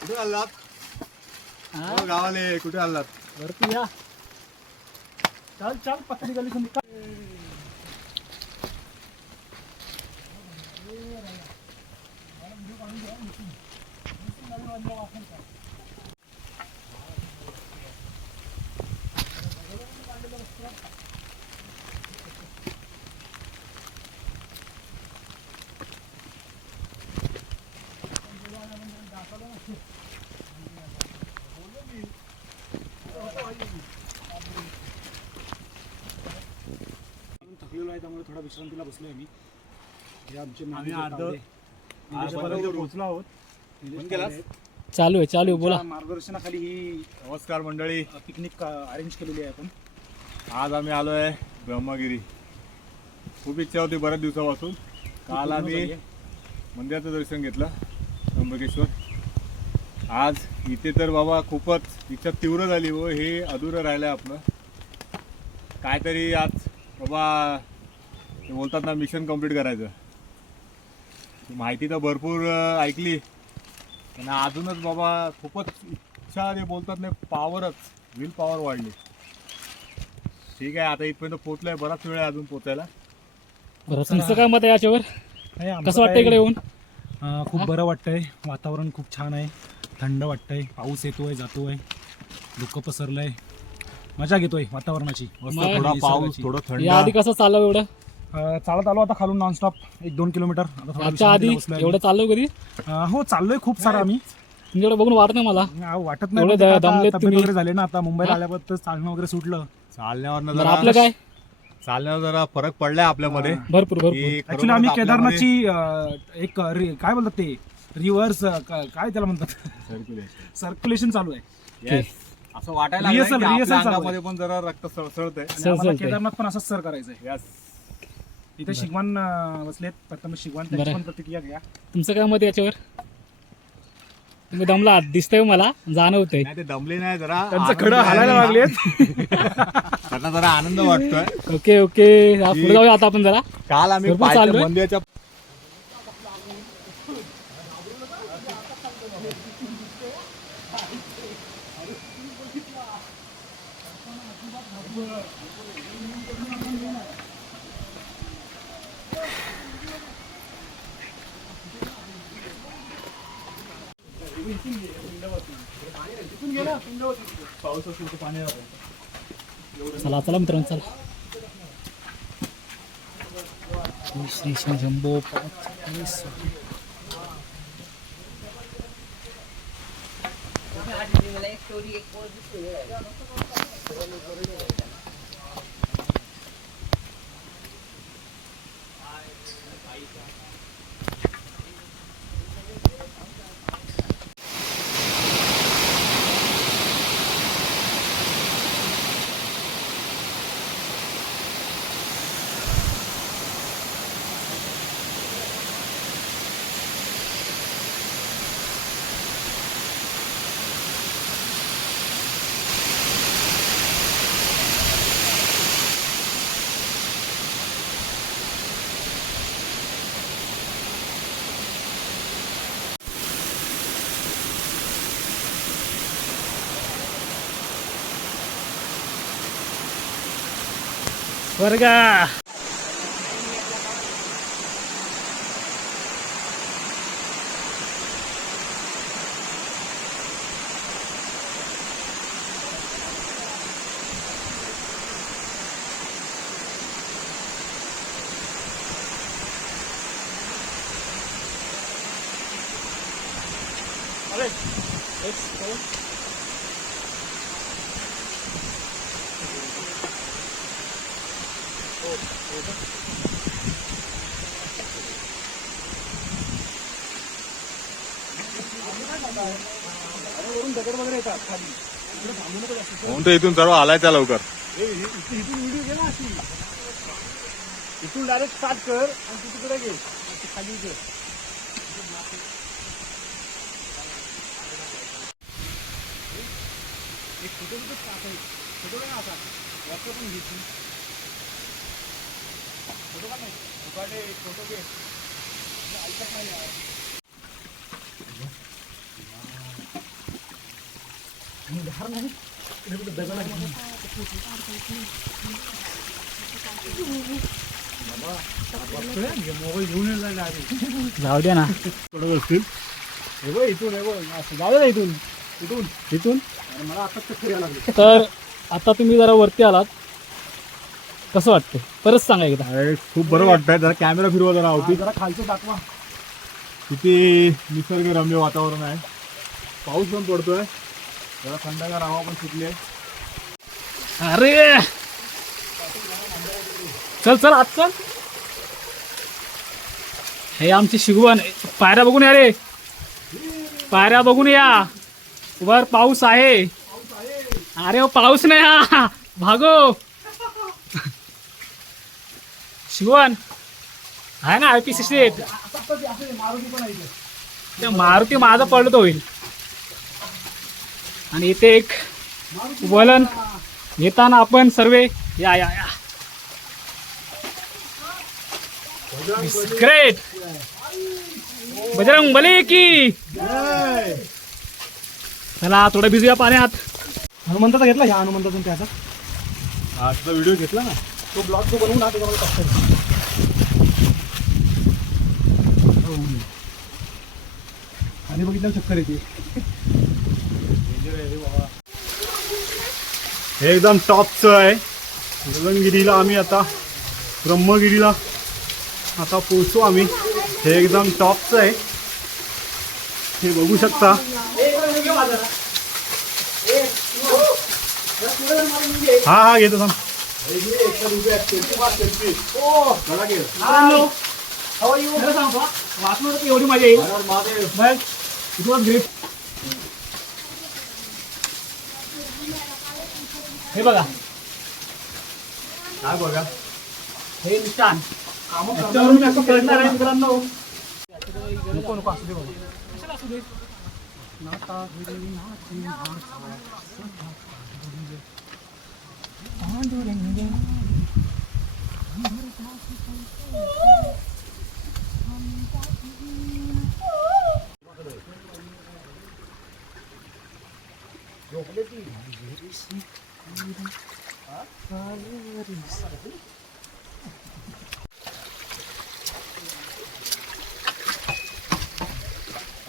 कुठे आलात? गावाले कुठे आलात? वरती या. चल चल पत्नी गली से निकल. थकलेलो आहे त्यामुळे थोडा विश्रांतीला बसलोय मी. हे आमचे पोहोचलो आहोत. चालू आहे बोला. मार्गदर्शनाखाली ही नमस्कार मंडळी, पिकनिक अरेंज केलेली आहे आपण. आज आम्ही आलो आहे ब्रह्मगिरी. खूप इच्छा होती बऱ्याच दिवसापासून. काल आम्ही मंदिराचं दर्शन घेतलं त्र्यंबकेश्वर. आज इथे तर बाबा खूपच इच्छा तीव्र झाली व हे अधुरं राहिलं आपलं. काहीतरी आज बाबा ते बोलतात ना, मिशन कंप्लीट करायचं. माहिती तर भरपूर ऐकली पण अजूनच बाबा खूपच इच्छा, ते बोलतात ना पॉवरच, विल पॉवर वाढली. ठीक आहे, आता इथपर्यंत पोहोचलोय. बराच वेळ आहे अजून पोचायला. तुमचं काय मत आहे याच्यावर? कसं वाटतं इकडे येऊन? खूप बरं वाटतंय. वातावरण खूप छान आहे, थंड वाटतंय. पाऊस येतोय जातोय, धुकं पसरलंय. मजा घेतोय वातावरणाची. थोडा पाऊस, थोडं थंड. याआधी कसं चाललं एवढं? चालत आलो आता खालून नॉनस्टॉप 1-2 किलोमीटर. याच्या आधी एवढं चाललो कधी? हो चाललोय खूप सारं आम्ही. तुमच्याकडे बघून वाटत नाही मला. वाटत नाही, तब्येत वगैरे झाले ना आता. मुंबईला आल्यावर चालणं वगैरे सुटलं. चालण्यावर आपलं काय? चालण्यावर जरा फरक पडलाय आपल्यामध्ये भरपूर. ऍक्च्युली आम्ही केदारनाथची एक काय बोलतात ते रिव्हर्स काय त्याला म्हणतात, सर्क्युलेशन चालू आहे. असं वाटायला अंगामध्ये पण जरा रक्त सळसळतंय. केदारनाथ पण असंच सर करायचंय. इथे शिगवान बसलेत. प्रथम शिगवान, त्यांची पण प्रतिक्रिया घ्या. तुमचं काय मत याच्यावर? तुम्ही दमला दिसतंय मला, जाणवतंय. ते दमले नाही, जरा त्यांचं खडं हालायला लागलेत. त्यांना जरा आनंद वाटतोय. ओके पुढे जाऊया आता आपण जरा. काल आम्ही मंदिराच्या चला मित्रांनो, चला. श्री जम्बो वर्गा म्हणून तर इथून सर्व आलायचा लवकर. इथून डायरेक्ट स्टार्ट कर आणि तू तिकडे घे खाली घे. मोबाईल घेऊन जाऊ द्या ना. थोडं असतील. इथून जाऊ दे इथून इथून इथून मला आता चक्कर यायला लागली. तर आता तुम्ही जरा वरती आलात, कसं वाटतं परत सांगा एकदा. अरे खूप बरं वाटतंय. जरा कॅमेरा फिरवा जरा होती. जरा खालचं दाखवा. किती निसर्गरम्य वातावरण आहे. पाऊस पण पडतोय. जरा थंडगार हवा पण सुटली आहे. अरे चल चल आत चल. हे आमचे शिगवण. पायऱ्या बघून या रे, पायऱ्या बघून या. वर पाऊस आहे. अरे हो पाऊस नाही हा भागो. शिगवण आहे ना IP68. मारुती माझा पडलं तो होईल. आणि इथे एक वलन येताना आपण सर्वे या या या. ग्रेट. बजरंग बली की. चला थोडं भिजूया पाण्यात. हनुमंताचा घेतला ह्या हनुमंतातून त्याचा आजचा व्हिडिओ घेतला ना, तो ब्लॉग जो बनवून ना त्याच्यामध्ये टाकतो. आणि बघितलं चक्कर येते. हे एकदम टॉपचं आहे. गगनगिरीला आम्ही आता, ब्रह्मगिरीला आता पोहोचू आम्ही. हे एकदम टॉपचं आहे. हे बघू शकता. हा घेतो थांब. वाचणार एवढी मजा येईल. बस इट वॉज ग्रेट. हे बघा, काय बघा, हे निशाण याच्यावरून असं कळणार आहे मित्रांनो. नको नको असू दे बाबा. कशाला असू दे.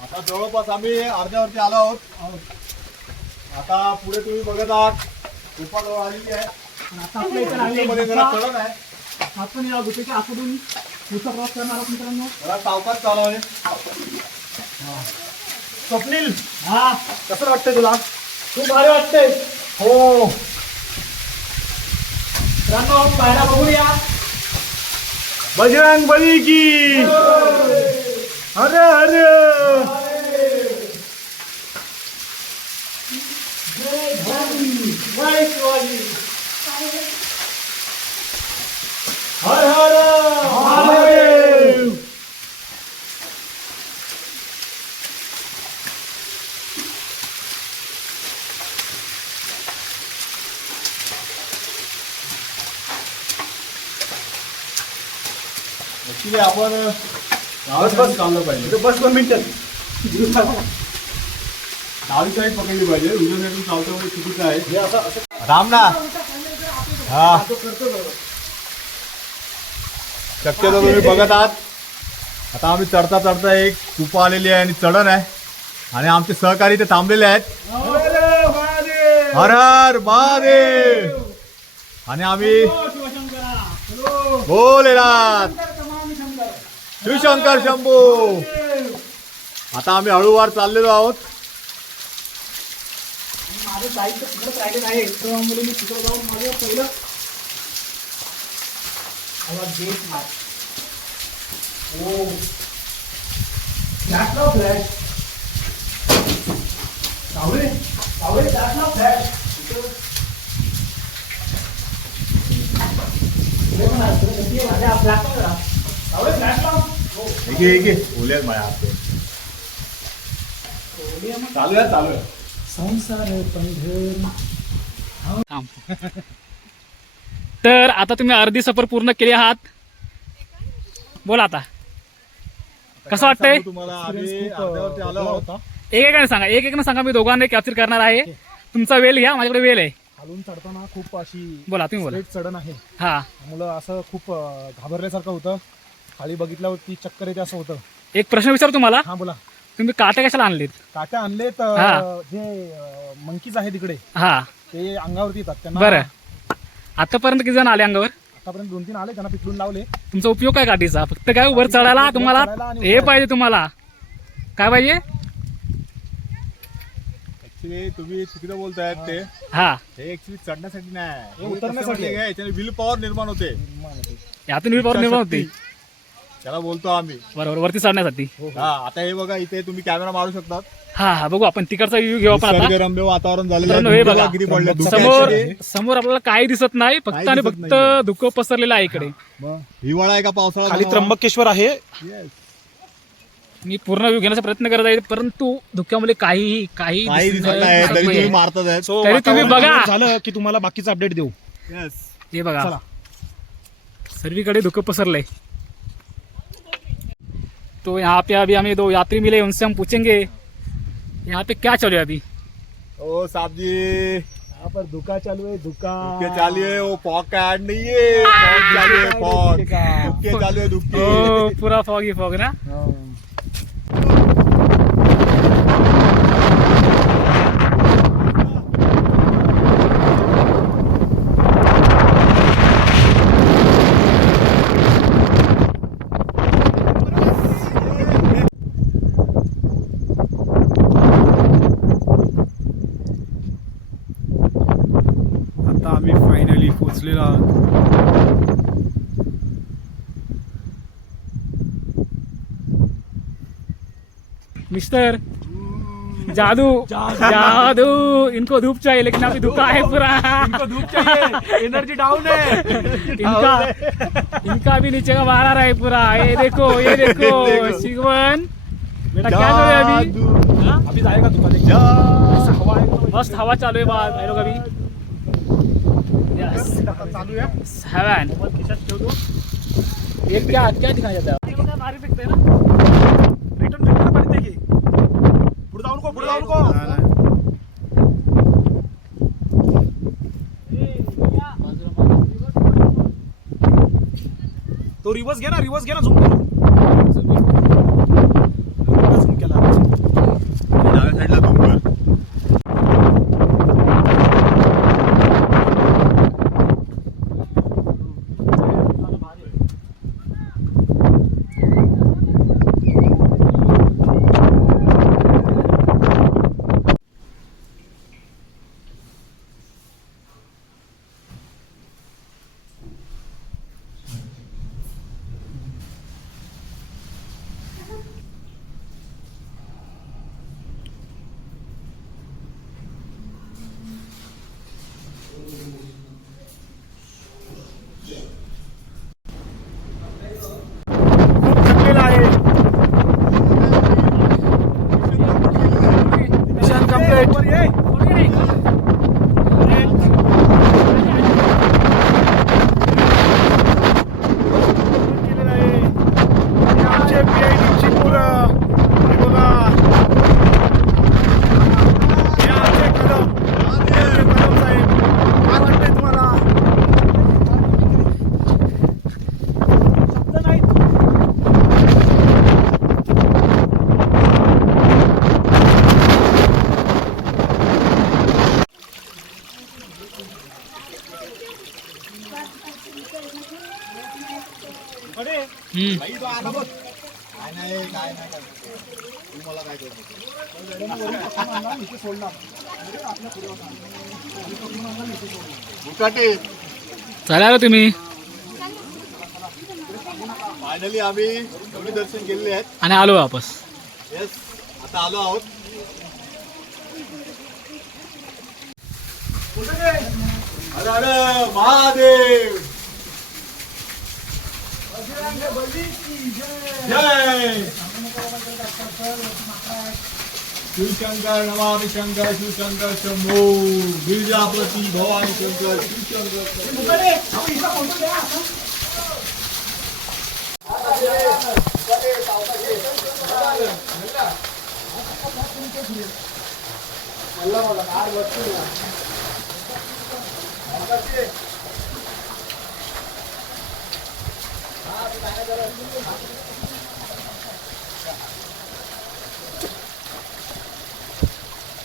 आता जवळपास आम्ही अर्ध्यावरती आलो आहोत. आता पुढे तुम्ही बघत आहात गुफा जवळ आलेली आहे. आता आपल्या इथे आले मध्ये जरा चढण आहे. आपण या गुफेच्या आतून पुढचा प्रवास करणार आहोत मित्रांनो. जरा सावकाश चालवले. स्वप्नील हा कसं वाटतंय तुला? खूप भारी वाटतंय. हो मित्रांनो पायऱ्या बघून या. बजरंग बली की. अरे अरे जय शिवाजी. हर हर महादेव. ऍक्च्युली आपण गावात चाललं पाहिजे. बस 2 मिनिटं. डावी साईड पकडली पाहिजे. उजव्या साईडून चालतं म्हणजे चुकीचं आहे. हे असं राम ना. हा शक्यतो तुम्ही बघत आहात. आता आम्ही चढता चढता एक गुफा आलेली आहे आणि चढण आहे आणि आमचे सहकारी ते थांबलेले आहेत. हर हर महादेव. आणि आम्ही भोलेनाथ शिवशंकर शंभू. आता आम्ही हळूवार चाललेलो आहोत. माझं साहित्य तिकडंच राहिलेलं आहे त्यामुळे मी तिकडे जाऊन माझं पहिलं गेट मार. ओ फ्लॅश लाव फ्लॅश. सावळे सावळे फ्लॅश लाव फ्लॅश. माझ्या फ्लॅश लाव जरा. सावळे फ्लॅश लाव. एक बोलूयात माझ्या हात चालू आहे. संसार पंढर. तर आता तुम्ही अर्धी सफर पूर्ण केली आहात. बोला आता कसं वाटतंय. तुम्हाला आम्ही अर्ध्यावरती आलो आहोत. एक सांगा मी दोघांना कॅप्चर करणार आहे. तुमचा वेल घ्या माझ्याकडे वेल आहे. खालून चढताना खूप अशी बोला तुम्ही बोला. straight चढण आहे. हा मुलं असं खूप घाबरल्यासारखं होतं. खाली बघितल्यावरती चक्कर येते असं होतं. एक प्रश्न विचार तुम्हाला. हा बोला. तुम्ही काटे कशाला आणलेत. काट्या आणलेत. हा. जे मंकीज आहे तिकडे हा ते अंगावरती येतात त्यांना. बरं आतापर्यंत किती जण आले अंगावर. आतापर्यंत 2-3 आले त्यांना पिटलून लावले. तुमचा उपयोग काय काठीचा. फक्त काय वर चढायला तुम्हाला हे पाहिजे. तुम्हाला काय पाहिजे. ऍक्च्युली तुम्ही चुकीचं बोलतायत. ते हा हे ऍक्च्युली चढण्यासाठी नाही, हे उतरण्यासाठी आहे. याच्याने विल पॉवर निर्माण होते. यातून मी पावर निर्माण होती. त्याला बोलतो आम्ही. बरोबर वरती चढण्यासाठी. हा आता हे बघा इथे तुम्ही कॅमेरा मारू शकतात. हा बघू आपण तिकडचा व्ह्यू घेऊ आपण आता. निसर्गरम्य वातावरण झालेलं मित्रांनो, हे आहे. बघा. किती पडले धुके समोर actually. समोर आपल्याला काही दिसत नाही. फक्त काही आणि दिसत फक्त नाहीये. धुकं पसरलेलं आहे इकडे. मग हिवाळा आहे का पावसाळा खाली त्र्यंबकेश्वर आहे. Yes. मी पूर्ण व्ह्यू घेण्याचा प्रयत्न करत आहे परंतु धुक्यामुळे काही काही दिसत नाही तरी तुम्ही मारतात आहेत. So, तरी तुम्ही वातावरण बघा. झालं की तुम्हाला बाकीचं अपडेट देऊ. Yes. हे बघा चला. सर्वीकडे धुकं पसरलंय. तो यहाँ पे अभी हमें 2 यात्री मिले. उनसे हम पूछेंगे यहाँ पे क्या चल रहा है अभी. ओ साहब जी यहाँ पर धुका चालू है. धुका दुखे चालू है. वो फॉग का ऐड नहीं है. फॉग चालू है. फॉग दुखे चालू है. दुखे ओ पूरा फॉग ही फॉग ना. आता आम्ही फायनली पोहोचलेलो आहोत. मिस्टर जादू जादू इनको धूप चाहिए लेकिन अभी धूप है पूरा. धूप चाहिए. एनर्जी डाउन है. इनका भी नीचे का बाहर आ रहा है पूरा. ये देखो शिगवन बेटा क्या कर रहे हैं अभी. हाँ? अभी जाएगा धुका देखिए. जा. हवा है. मस्त हवा चालू है बाहर हम लोग अभी. यस चालू है. 7 खिशात ठेव दो. ये क्या दिखाया जाता है. बाहर दिखते हैं ना. रिटर्न भेटलं पाहिजे की. पुढे जाऊ नको. पुढे जाऊ नको. तो रिवर्स घे ना झूम करून. झूम केला. डाव्या साईडला डोंगर. हम्म. चला रे तुम्ही. फायनली आम्ही एवढे दर्शन केलेले आहेत. आणि आलो वापस. येस, आता आलो आहोत. हर हर महादेव. जय शिवशंकर नमामि शंकर शिवशंकर शंभो गिरिजापती भवानी शंकर शिवशंकर.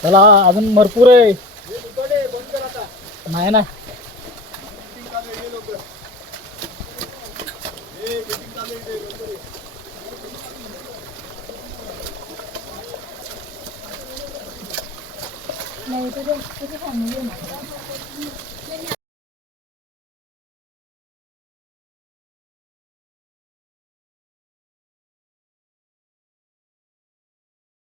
चला अजून भरपूर आहे. नाही ना नाही तर फॅमिली